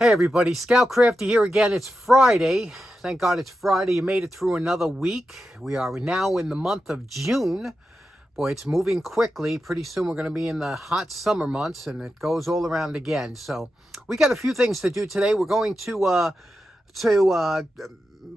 Hey everybody, Scout Crafty here again. It's Friday. Thank God it's Friday. You made it through another week. We are now in the month of June. Boy, it's moving quickly. Pretty soon we're going to be in the hot summer months and it goes all around again. So we got a few things to do today. We're going to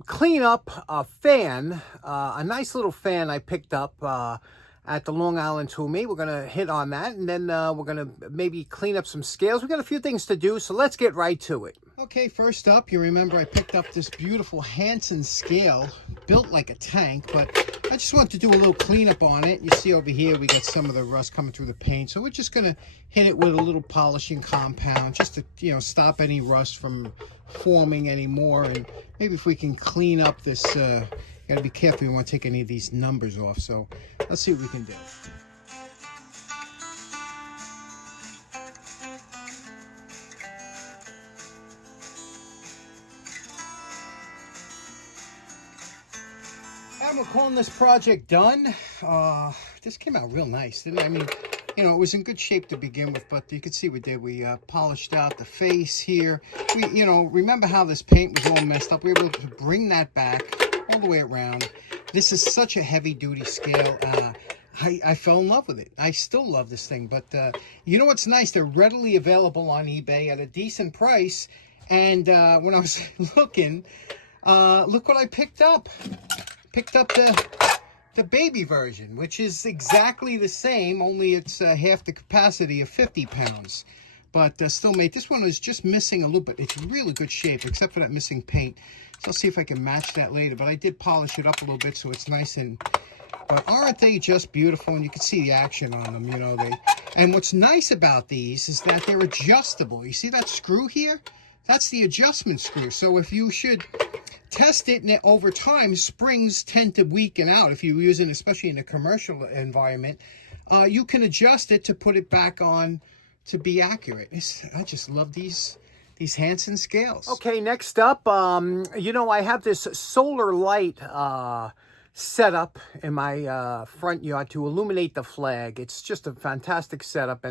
clean up a fan, a nice little fan I picked up at the Long Island Tool Me. We're going to hit on that, and then we're going to maybe clean up some scales. We've got a few things to do, so let's get right to it. Okay, first up, you remember I picked up this beautiful Hanson scale, built like a tank, but I just want to do a little cleanup on it. You see over here, we got some of the rust coming through the paint, so we're just going to hit it with a little polishing compound, just to, stop any rust from forming anymore, and maybe if we can clean up this, got to be careful, we want to take any of these numbers off, so let's see what we can do. And we're calling this project done. This came out real nice, didn't it? I mean, it was in good shape to begin with, but you can see we did. We polished out the face here. We, remember how this paint was all messed up? We were able to bring that back all the way around. This is such a heavy-duty scale. I fell in love with it. I still love this thing, but you know what's nice? They're readily available on eBay at a decent price. And when I was looking, look what I picked up. Picked up the baby version, which is exactly the same, only it's half the capacity of 50 pounds. But still made. This one is just missing a little bit. It's really good shape, except for that missing paint. So I'll see if I can match that later. But I did polish it up a little bit so it's nice and... But aren't they just beautiful? And you can see the action on them, they... And what's nice about these is that they're adjustable. You see that screw here? That's the adjustment screw. So if you should test it, and over time, springs tend to weaken out. If you use it, especially in a commercial environment, you can adjust it to put it back on to be accurate. I just love these Hanson scales. Okay, next up, I have this solar light setup in my front yard to illuminate the flag. It's just a fantastic setup,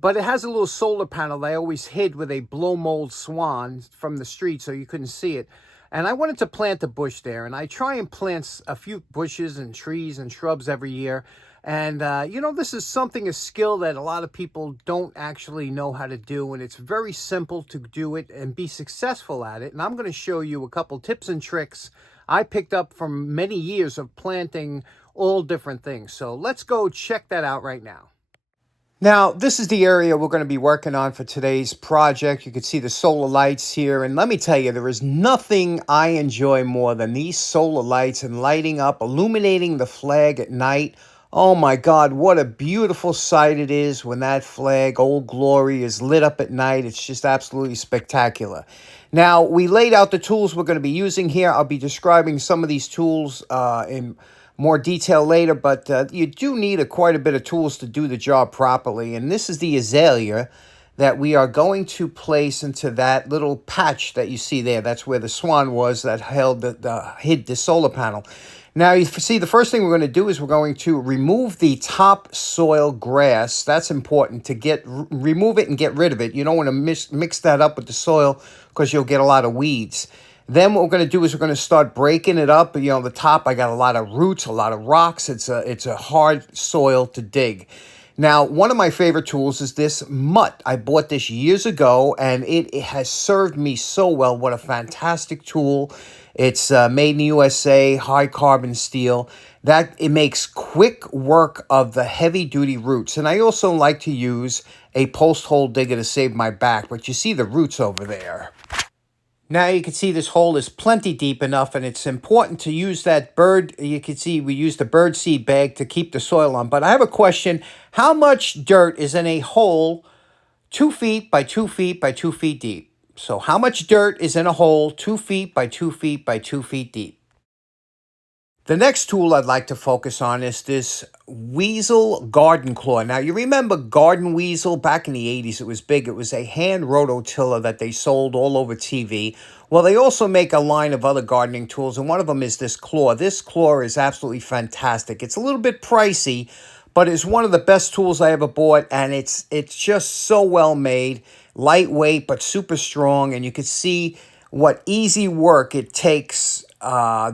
but it has a little solar panel that I always hid with a blow mold swan from the street so you couldn't see it. And I wanted to plant a bush there, and I try and plant a few bushes and trees and shrubs every year. And, this is a skill that a lot of people don't actually know how to do, and it's very simple to do it and be successful at it. And I'm going to show you a couple tips and tricks I picked up from many years of planting all different things. So let's go check that out right now. Now, this is the area we're going to be working on for today's project. You can see the solar lights here. And let me tell you, there is nothing I enjoy more than these solar lights and lighting up, illuminating the flag at night. Oh my God, what a beautiful sight it is when that flag, Old Glory, is lit up at night. It's just absolutely spectacular. Now, we laid out the tools we're going to be using here. I'll be describing some of these tools in more detail later, but you do need quite a bit of tools to do the job properly. And this is the Azalea that we are going to place into that little patch that you see there. That's where the swan was that hid the solar panel. Now, you see, the first thing we're going to do is we're going to remove the topsoil grass. That's important to remove it and get rid of it. You don't want to mix that up with the soil because you'll get a lot of weeds. Then what we're going to do is we're going to start breaking it up. The top, I got a lot of roots, a lot of rocks. It's a hard soil to dig. Now, one of my favorite tools is this mutt. I bought this years ago, and it has served me so well. What a fantastic tool. It's made in the USA, high carbon steel. It makes quick work of the heavy-duty roots. And I also like to use a post hole digger to save my back. But you see the roots over there. Now you can see this hole is plenty deep enough, and it's important to use that you can see we used the bird seed bag to keep the soil on. But I have a question. How much dirt is in a hole 2 feet by 2 feet by 2 feet deep? So how much dirt is in a hole 2 feet by 2 feet by 2 feet deep? The next tool I'd like to focus on is this weasel garden claw. Now, you remember garden weasel? Back in the 80s, it was big. It was a hand rototiller that they sold all over TV. Well, they also make a line of other gardening tools, and one of them is this claw. This claw is absolutely fantastic. It's a little bit pricey, but it's one of the best tools I ever bought, and it's just so well made. lightweight but super strong, and you can see what easy work it takes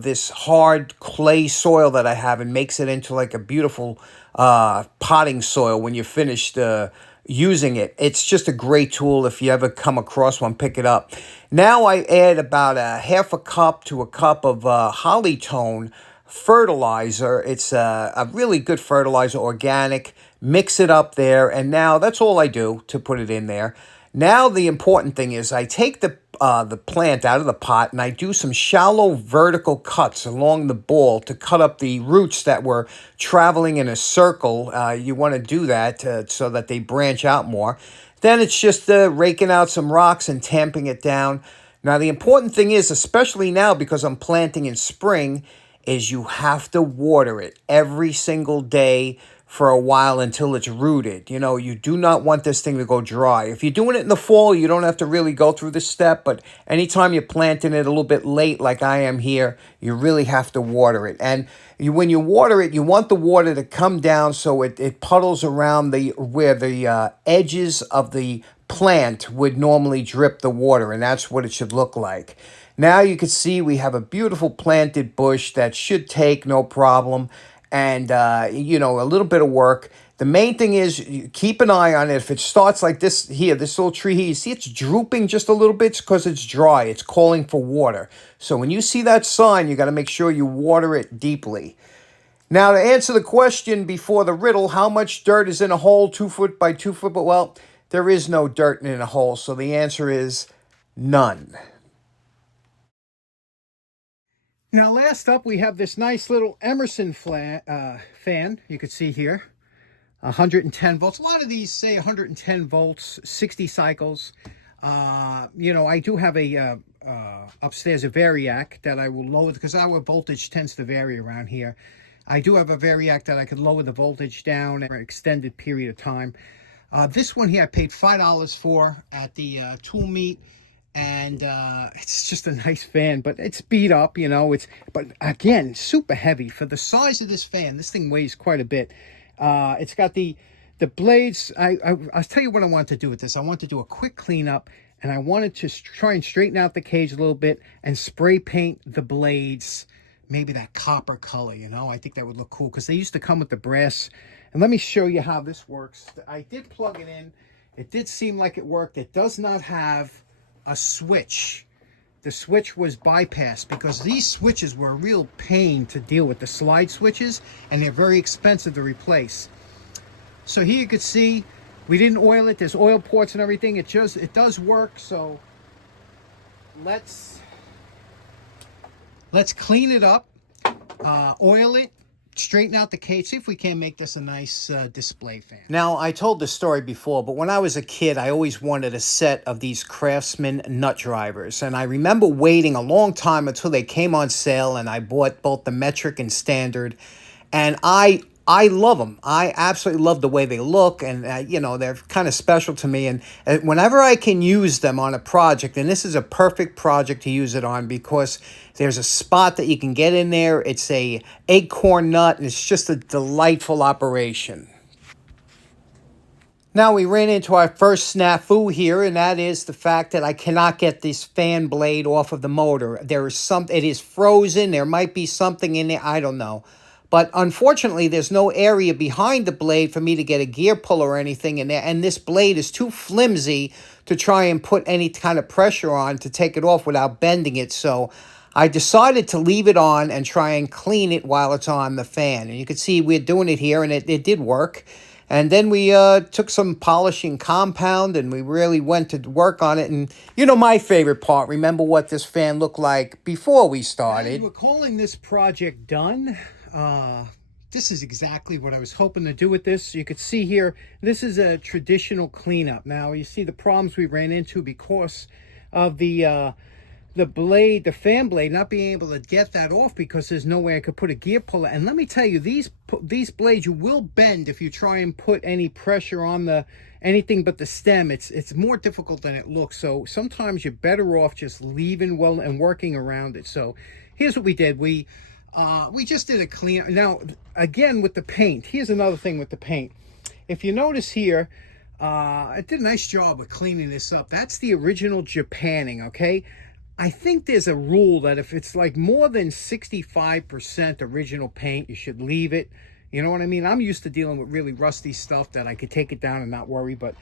this hard clay soil that I have and makes it into like a beautiful potting soil when you're finished using it. It's just a great tool. If you ever come across one, pick it up. Now I add about a half a cup to a cup of Hollytone fertilizer. It's a really good fertilizer, organic. Mix it up there, and now that's all I do to put it in there. Now the important thing is I take the plant out of the pot and I do some shallow vertical cuts along the ball to cut up the roots that were traveling in a circle. You want to do that so that they branch out more. Then it's just raking out some rocks and tamping it down. Now the important thing is, especially now because I'm planting in spring, is you have to water it every single day for a while until it's rooted. You know, you do not want this thing to go dry. If you're doing it in the fall, you don't have to really go through this step, but anytime you're planting it a little bit late like I am here, you really have to water it. And when you water it, you want the water to come down so it puddles around where the edges of the plant would normally drip the water, and that's what it should look like. Now you can see we have a beautiful planted bush that should take no problem, and you know, a little bit of work. The main thing is you keep an eye on it. If it starts like this here, this little tree here, you see it's drooping just a little bit, it's because it's dry. It's calling for water. So when you see that sign, you got to make sure you water it deeply. Now, to answer the question before the riddle, how much dirt is in a hole 2 foot by 2 foot? But well, there is no dirt in a hole, so the answer is none. Now, last up, we have this nice little Emerson fan. You can see here, 110 volts. A lot of these say 110 volts, 60 cycles. You know, I do have a upstairs a variac that I will lower because our voltage tends to vary around here. I do have a variac that I could lower the voltage down for an extended period of time. This one here I paid $5 for at the tool meet. And it's just a nice fan, but it's beat up, you know. But again, super heavy for the size of this fan. This thing weighs quite a bit. It's got the blades. I'll tell you what I wanted to do with this. I wanted to do a quick cleanup, and I wanted to try and straighten out the cage a little bit and spray paint the blades, maybe that copper color. You know, I think that would look cool because they used to come with the brass. And let me show you how this works. I did plug it in. It did seem like it worked. It does not have a switch. The switch was bypassed because these switches were a real pain to deal with, the slide switches, and they're very expensive to replace. So here you can see we didn't oil it. There's oil ports and everything. It does work. So let's clean it up, oil it, straighten out the cage, see if we can make this a nice display fan. Now, I told this story before, but when I was a kid, I always wanted a set of these Craftsman nut drivers. And I remember waiting a long time until they came on sale, and I bought both the metric and standard. And I love them. I absolutely love the way they look, and you know, they're kind of special to me. And whenever I can use them on a project, and this is a perfect project to use it on because there's a spot that you can get in there. It's a acorn nut, and it's just a delightful operation. Now, we ran into our first snafu here, and that is the fact that I cannot get this fan blade off of the motor. It is frozen. There might be something in there. I don't know. But unfortunately, there's no area behind the blade for me to get a gear pull or anything in there. And this blade is too flimsy to try and put any kind of pressure on to take it off without bending it. So I decided to leave it on and try and clean it while it's on the fan. And you can see we're doing it here, and it did work. And then we took some polishing compound, and we really went to work on it. And, you know, my favorite part, remember what this fan looked like before we started. We're calling this project done. This is exactly what I was hoping to do with this. You could see here, this is a traditional cleanup. Now, you see the problems we ran into because of the blade, the fan blade, not being able to get that off because there's no way I could put a gear puller. And let me tell you, these blades, you will bend if you try and put any pressure on anything but the stem. It's more difficult than it looks. So sometimes you're better off just leaving well and working around it. So here's what we did. We just did a clean. Now, again, with the paint, here's another thing with the paint. If you notice here, It did a nice job of cleaning this up. That's the original Japanning, okay? I think there's a rule that if it's like more than 65% original paint, you should leave it. You know what I mean? I'm used to dealing with really rusty stuff that I could take it down and not worry, but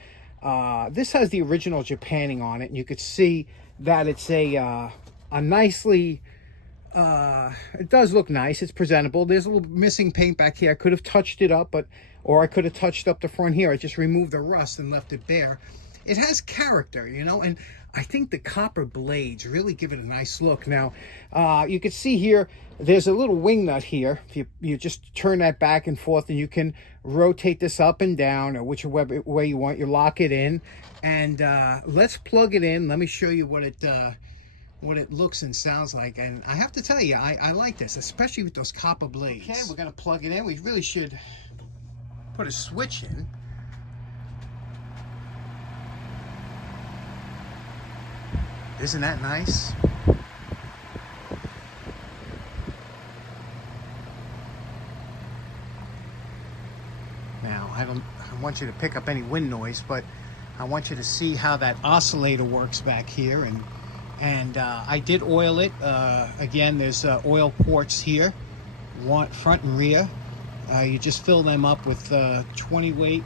this has the original Japanning on it, and you could see that it's a nicely, it does look nice. It's presentable. There's a little missing paint back here. I could have touched it up, or I could have touched up the front here. I just removed the rust and left it bare. It has character, you know, and I think the copper blades really give it a nice look. Now, you can see here, there's a little wing nut here. If you just turn that back and forth, and you can rotate this up and down, or whichever way you want. You lock it in, and let's plug it in. Let me show you what it looks and sounds like. And I have to tell you, I like this, especially with those copper blades. Okay, we're gonna plug it in. We really should put a switch in. Isn't that nice? Now, I want you to pick up any wind noise, but I want you to see how that oscillator works back here. And I did oil it. Again, there's oil ports here, front and rear. You just fill them up with 20 weight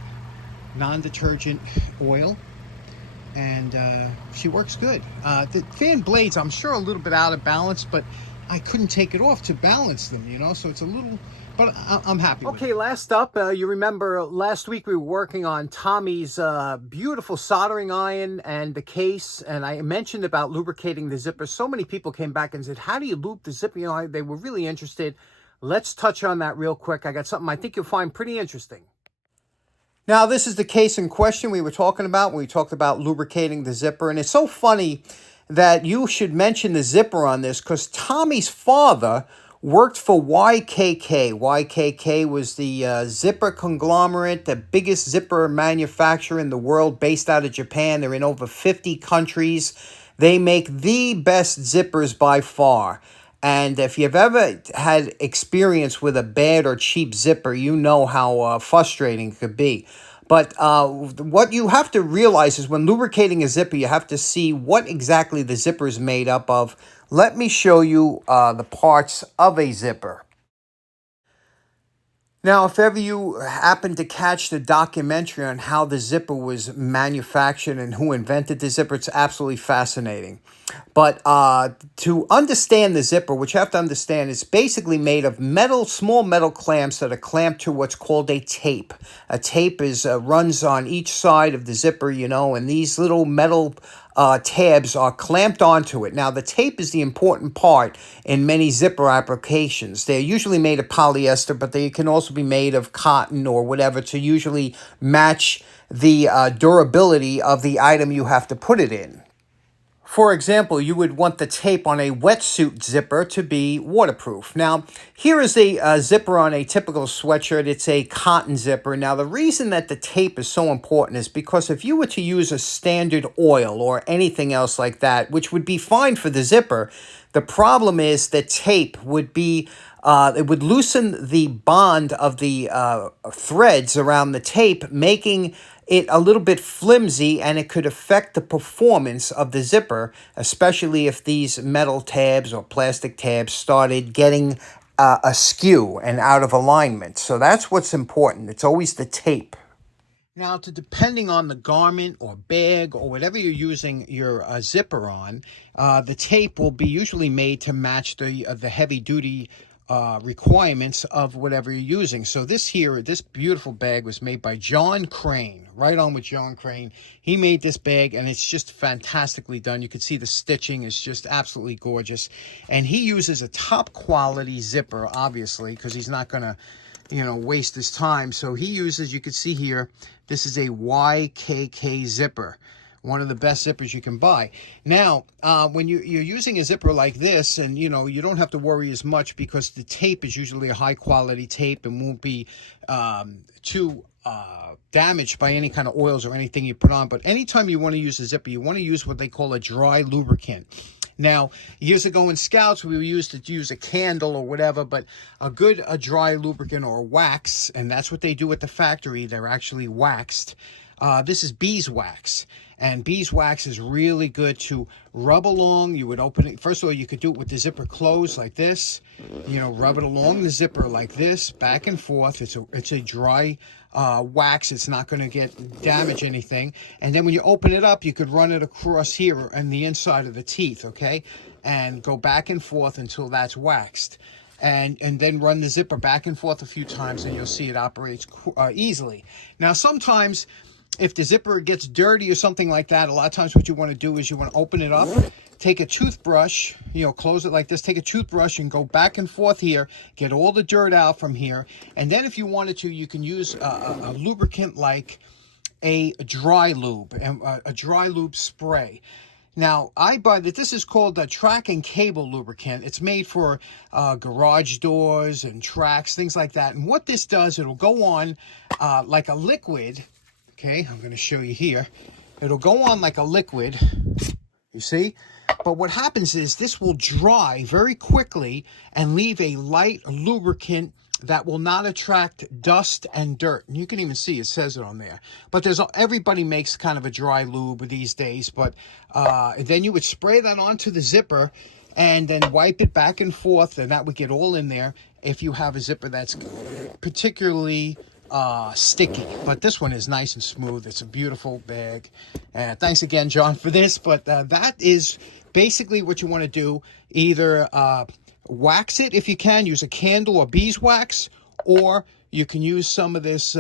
non-detergent oil, and she works good. The fan blades, I'm sure, a little bit out of balance, but I couldn't take it off to balance them, you know, so it's a little, but I'm happy with it. Okay, last up, you remember last week we were working on Tommy's beautiful soldering iron and the case, and I mentioned about lubricating the zipper. So many people came back and said, how do you lube the zipper? You know, they were really interested. Let's touch on that real quick. I got something I think you'll find pretty interesting. Now, this is the case in question we were talking about when we talked about lubricating the zipper. And it's so funny that you should mention the zipper on this, because Tommy's father worked for YKK. YKK was the zipper conglomerate, the biggest zipper manufacturer in the world, based out of Japan. They're in over 50 countries. They make the best zippers by far. And if you've ever had experience with a bad or cheap zipper, you know how frustrating it could be. But what you have to realize is when lubricating a zipper, you have to see what exactly the zipper is made up of. Let me show you the parts of a zipper. Now, if ever you happen to catch the documentary on how the zipper was manufactured and who invented the zipper, it's absolutely fascinating. But to understand the zipper, what you have to understand, is basically made of metal, small metal clamps that are clamped to what's called a tape. A tape runs on each side of the zipper, you know, and these little metal tabs are clamped onto it. Now, the tape is the important part in many zipper applications. They're usually made of polyester, but they can also be made of cotton or whatever to usually match the durability of the item you have to put it in. For example, you would want the tape on a wetsuit zipper to be waterproof. Now, here is a zipper on a typical sweatshirt. It's a cotton zipper. Now, the reason that the tape is so important is because if you were to use a standard oil or anything else like that, which would be fine for the zipper, the problem is that tape would be it would loosen the bond of the threads around the tape, making it a little bit flimsy, and it could affect the performance of the zipper, especially if these metal tabs or plastic tabs started getting askew and out of alignment. So that's what's important. It's always the tape. Now, depending on the garment or bag or whatever you're using your zipper on, the tape will be usually made to match the heavy-duty requirements of whatever you're using. So this beautiful bag was made by John Crane. Right on with John Crane. He made this bag, and it's just fantastically done. You can see the stitching is just absolutely gorgeous. And he uses a top quality zipper, obviously, because he's not going to, you know, waste his time. So he uses, you can see here, this is a YKK zipper. One of the best zippers you can buy. Now, when you're using a zipper like this, and you know, you don't have to worry as much because the tape is usually a high quality tape and won't be too damaged by any kind of oils or anything you put on. But anytime you want to use a zipper, you want to use what they call a dry lubricant. Now, years ago in Scouts, we used to use a candle or whatever, but a dry lubricant or wax, and that's what they do at the factory. They're actually waxed. This is beeswax. And beeswax is really good to rub along. You would open it. First of all, you could do it with the zipper closed like this. You know, rub it along the zipper like this, back and forth. It's a dry wax. It's not going to damage anything. And then when you open it up, you could run it across here and the inside of the teeth, okay? And go back and forth until that's waxed. And then run the zipper back and forth a few times, and you'll see it operates easily. Now, sometimes if the zipper gets dirty or something like that, a lot of times what you want to do is you want to open it up, take a toothbrush, you know, close it like this, take a toothbrush and go back and forth here, get all the dirt out from here. And then if you wanted to, you can use a lubricant like a dry lube, a dry lube spray. Now, I buy that. This is called a track and cable lubricant. It's made for garage doors and tracks, things like that. And what this does, it'll go on like a liquid. Okay, I'm going to show you here. It'll go on like a liquid, you see? But what happens is this will dry very quickly and leave a light lubricant that will not attract dust and dirt. And you can even see it says it on there. But everybody makes kind of a dry lube these days. But then you would spray that onto the zipper and then wipe it back and forth, and that would get all in there if you have a zipper that's particularly sticky. But this one is nice and smooth. It's a beautiful bag. Thanks again, John, for this. But that is basically what you want to do. Either wax it if you can, use a candle or beeswax, or you can use some of this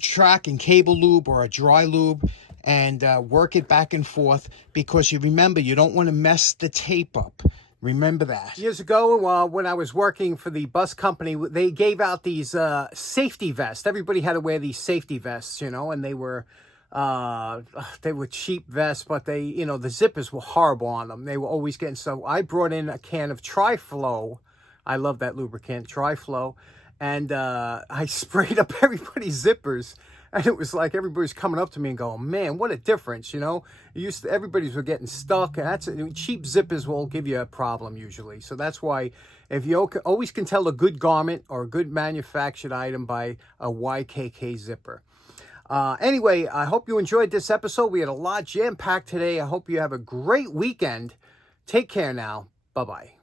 track and cable lube or a dry lube and work it back and forth, because you remember, you don't want to mess the tape up. Remember that. Years ago, when I was working for the bus company, they gave out these safety vests. Everybody had to wear these safety vests, you know, and they were cheap vests, but the zippers were horrible on them. They were always getting, so I brought in a can of Tri-Flow. I love that lubricant, Tri-Flow, and I sprayed up everybody's zippers. And it was like everybody's coming up to me and going, man, what a difference, you know? Everybody's were getting stuck. And cheap zippers will give you a problem usually. So that's why if you always can tell a good garment or a good manufactured item by a YKK zipper. Anyway, I hope you enjoyed this episode. We had a lot jam-packed today. I hope you have a great weekend. Take care now. Bye-bye.